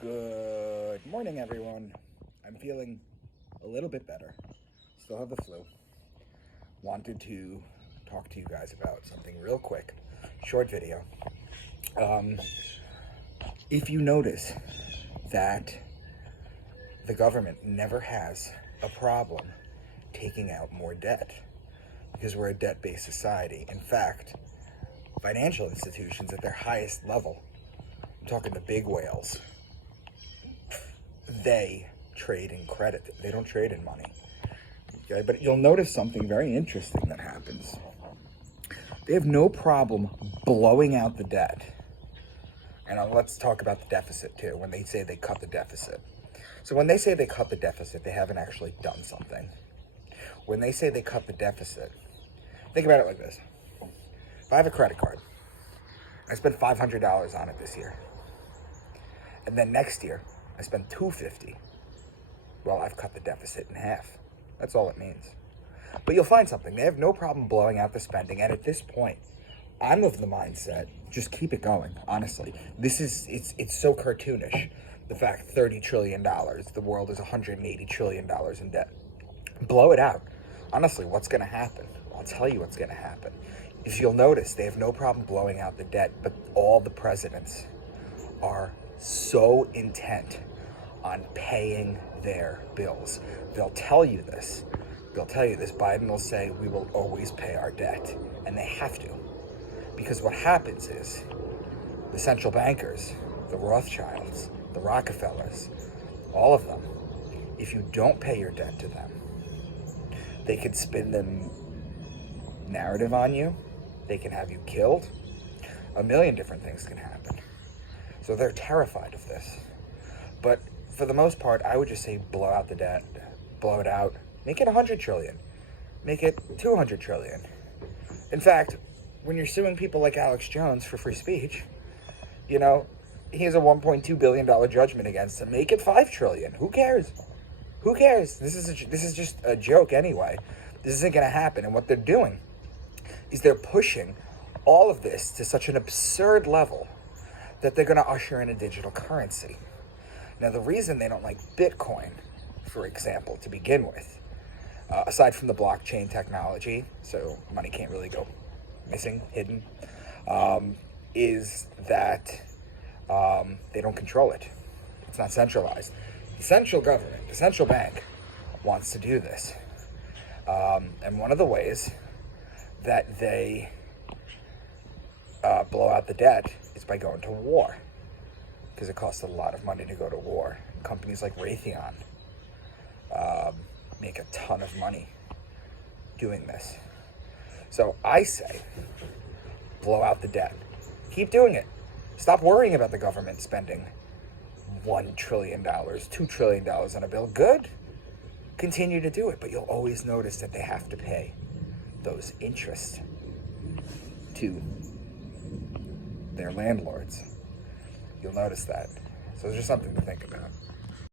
Good morning, everyone. I'm feeling a little bit better. Still have the flu. Wanted to talk to you guys about something real quick. Short video. Um, if you notice that the government never has a problem taking out more debt because we're a debt based society. In fact, financial institutions at their highest level, I'm talking the big whales, they trade in credit. They don't trade in money. Okay, but you'll notice something very interesting that happens. They have no problem blowing out the debt. And let's talk about the deficit too, when they say they cut the deficit. So when they say they cut the deficit, they haven't actually done something. When they say they cut the deficit, think about it like this. If I have a credit card, I spend $500 on it this year. And then next year, I spend $250. Well, I've cut the deficit in half. That's all it means. But you'll find something. They have no problem blowing out the spending. And at this point, I'm of the mindset, just keep it going, honestly. It's so cartoonish. The fact $30 trillion, the world is $180 trillion in debt. Blow it out. Honestly, what's going to happen? I'll tell you what's going to happen. If you'll notice, they have no problem blowing out the debt, but all the presidents are so intent on paying their bills. They'll tell you this. Biden will say, we will always pay our debt. And they have to. Because what happens is the central bankers, the Rothschilds, the Rockefellers, all of them, if you don't pay your debt to them, they could spin the narrative on you. They can have you killed. A million different things can happen. So they're terrified of this. But for the most part, I would just say blow out the debt, blow it out, make it 100 trillion, make it 200 trillion. In fact, when you're suing people like Alex Jones for free speech, he has a $1.2 billion judgment against him. Make it 5 trillion. Who cares? Who cares? This is just a joke anyway. This isn't going to happen. And what they're doing is they're pushing all of this to such an absurd level that they're going to usher in a digital currency. Now, the reason they don't like Bitcoin, for example, to begin with, aside from the blockchain technology, so money can't really go missing, hidden, is that they don't control it. It's not centralized. The central government, the central bank, wants to do this. And one of the ways that they blow out the debt is by going to war, because it costs a lot of money to go to war. Companies like Raytheon make a ton of money doing this. So I say, blow out the debt. Keep doing it. Stop worrying about the government spending $1 trillion, $2 trillion on a bill. Good. Continue to do it, but you'll always notice that they have to pay those interests to their landlords. You'll notice that. So it's just something to think about.